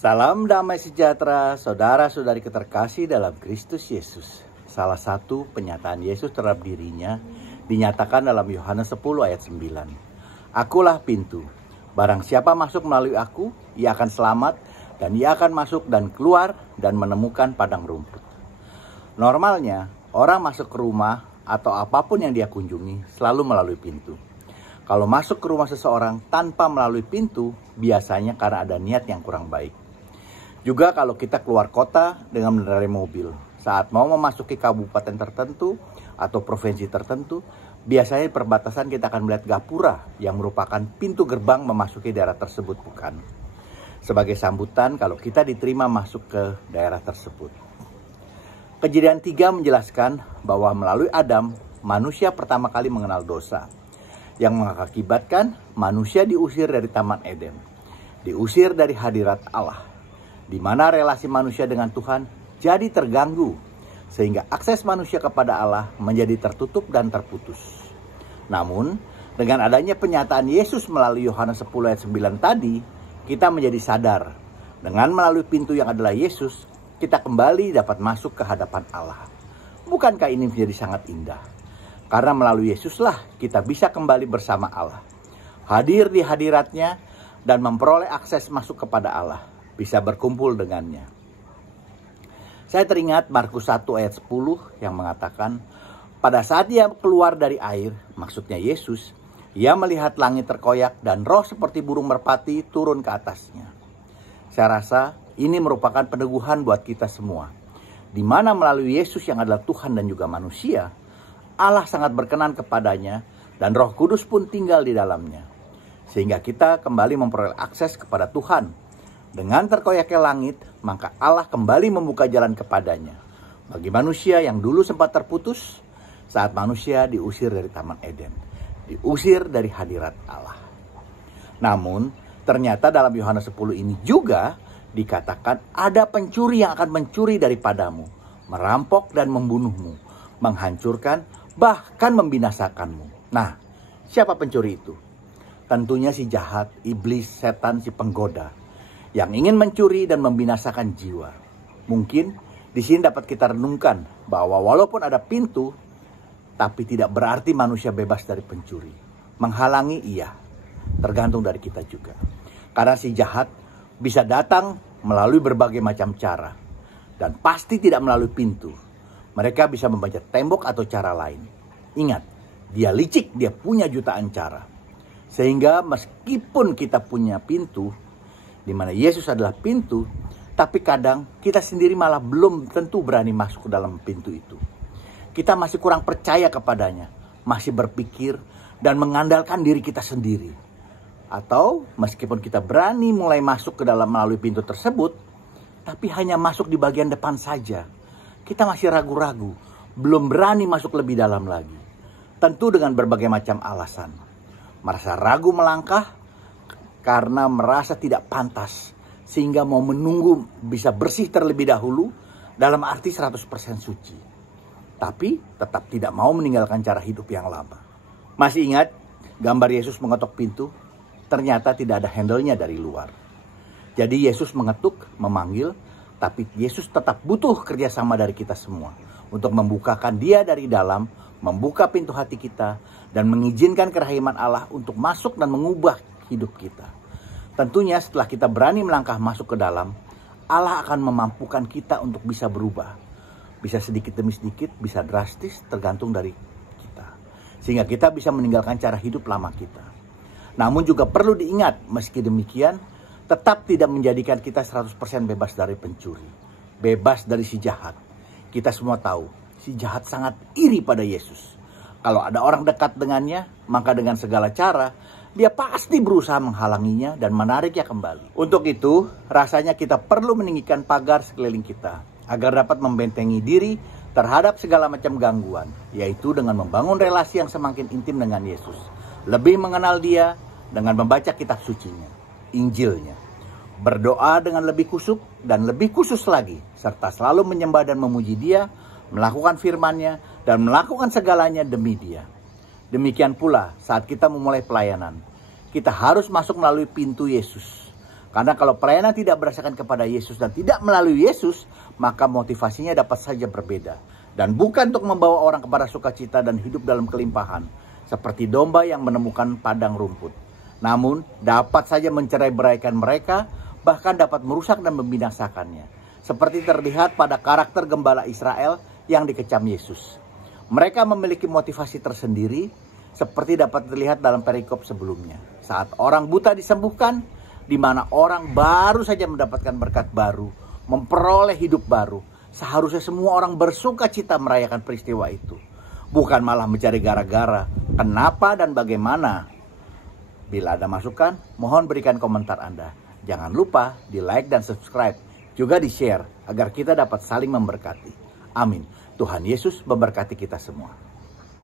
Salam damai sejahtera, saudara-saudari terkasih dalam Kristus Yesus. Salah satu penyataan Yesus terhadap dirinya dinyatakan dalam Yohanes 10 ayat 9. Akulah pintu, barang siapa masuk melalui aku, ia akan selamat dan ia akan masuk dan keluar dan menemukan padang rumput. Normalnya, orang masuk ke rumah atau apapun yang dia kunjungi selalu melalui pintu. Kalau masuk ke rumah seseorang tanpa melalui pintu, biasanya karena ada niat yang kurang baik. Juga kalau kita keluar kota dengan mengendarai mobil, saat mau memasuki kabupaten tertentu atau provinsi tertentu, biasanya di perbatasan kita akan melihat gapura yang merupakan pintu gerbang memasuki daerah tersebut, bukan? Sebagai sambutan kalau kita diterima masuk ke daerah tersebut. Kejadian 3 menjelaskan bahwa melalui Adam, manusia pertama kali mengenal dosa, yang mengakibatkan manusia diusir dari Taman Eden, diusir dari hadirat Allah, di mana relasi manusia dengan Tuhan jadi terganggu, sehingga akses manusia kepada Allah menjadi tertutup dan terputus. Namun, dengan adanya penyataan Yesus melalui Yohanes 10 ayat 9 tadi, kita menjadi sadar, dengan melalui pintu yang adalah Yesus, kita kembali dapat masuk ke hadapan Allah. Bukankah ini menjadi sangat indah? Karena melalui Yesuslah kita bisa kembali bersama Allah, hadir di hadiratnya dan memperoleh akses masuk kepada Allah, bisa berkumpul dengannya. Saya teringat Markus 1 ayat 10 yang mengatakan, pada saat dia keluar dari air, maksudnya Yesus, ia melihat langit terkoyak dan roh seperti burung merpati turun ke atasnya. Saya rasa ini merupakan peneguhan buat kita semua, di mana melalui Yesus yang adalah Tuhan dan juga manusia, Allah sangat berkenan kepadanya dan Roh Kudus pun tinggal di dalamnya. Sehingga kita kembali memperoleh akses kepada Tuhan. Dengan terkoyaknya langit, maka Allah kembali membuka jalan kepadanya. Bagi manusia yang dulu sempat terputus, saat manusia diusir dari Taman Eden, diusir dari hadirat Allah. Namun, ternyata dalam Yohanes 10 ini juga dikatakan ada pencuri yang akan mencuri daripadamu, merampok dan membunuhmu, menghancurkan, bahkan membinasakanmu. Nah, siapa pencuri itu? Tentunya si jahat, iblis, setan, si penggoda, yang ingin mencuri dan membinasakan jiwa. Mungkin di sini dapat kita renungkan bahwa walaupun ada pintu, tapi tidak berarti manusia bebas dari pencuri. Menghalangi iya, tergantung dari kita juga. Karena si jahat bisa datang melalui berbagai macam cara, dan pasti tidak melalui pintu. Mereka bisa membaca tembok atau cara lain. Ingat, dia licik, dia punya jutaan cara. Sehingga meskipun kita punya pintu, di mana Yesus adalah pintu, tapi kadang kita sendiri malah belum tentu berani masuk ke dalam pintu itu. Kita masih kurang percaya kepadanya, masih berpikir dan mengandalkan diri kita sendiri. Atau meskipun kita berani mulai masuk ke dalam melalui pintu tersebut, tapi hanya masuk di bagian depan saja. Kita masih ragu-ragu, belum berani masuk lebih dalam lagi. Tentu dengan berbagai macam alasan. Merasa ragu melangkah, karena merasa tidak pantas, sehingga mau menunggu bisa bersih terlebih dahulu, dalam arti 100% suci. Tapi tetap tidak mau meninggalkan cara hidup yang lama. Masih ingat gambar Yesus mengetok pintu? Ternyata tidak ada handle-nya dari luar. Jadi Yesus mengetuk, memanggil, tapi Yesus tetap butuh kerjasama dari kita semua untuk membukakan Dia dari dalam, membuka pintu hati kita, dan mengizinkan kerahiman Allah untuk masuk dan mengubah hidup kita. Tentunya setelah kita berani melangkah masuk ke dalam, Allah akan memampukan kita untuk bisa berubah. Bisa sedikit demi sedikit, bisa drastis, tergantung dari kita. Sehingga kita bisa meninggalkan cara hidup lama kita. Namun juga perlu diingat, meski demikian, tetap tidak menjadikan kita 100% bebas dari pencuri. Bebas dari si jahat. Kita semua tahu, si jahat sangat iri pada Yesus. Kalau ada orang dekat dengannya, maka dengan segala cara, dia pasti berusaha menghalanginya dan menariknya kembali. Untuk itu, rasanya kita perlu meninggikan pagar sekeliling kita, agar dapat membentengi diri terhadap segala macam gangguan, yaitu dengan membangun relasi yang semakin intim dengan Yesus. Lebih mengenal Dia dengan membaca kitab sucinya, Injilnya. Berdoa dengan lebih kusuk dan lebih khusus lagi, serta selalu menyembah dan memuji Dia, melakukan firman-Nya, dan melakukan segalanya demi Dia. Demikian pula saat kita memulai pelayanan, kita harus masuk melalui pintu Yesus. Karena kalau pelayanan tidak berdasarkan kepada Yesus dan tidak melalui Yesus, maka motivasinya dapat saja berbeda. Dan bukan untuk membawa orang kepada sukacita dan hidup dalam kelimpahan, seperti domba yang menemukan padang rumput. Namun, dapat saja mencerai-beraikan mereka, bahkan dapat merusak dan membinasakannya. Seperti terlihat pada karakter gembala Israel yang dikecam Yesus. Mereka memiliki motivasi tersendiri, seperti dapat terlihat dalam perikop sebelumnya. Saat orang buta disembuhkan, di mana orang baru saja mendapatkan berkat baru, memperoleh hidup baru, seharusnya semua orang bersuka cita merayakan peristiwa itu. Bukan malah mencari gara-gara, kenapa dan bagaimana. Bila ada masukan, mohon berikan komentar Anda. Jangan lupa di like dan subscribe, juga di share, agar kita dapat saling memberkati. Amin. Tuhan Yesus memberkati kita semua.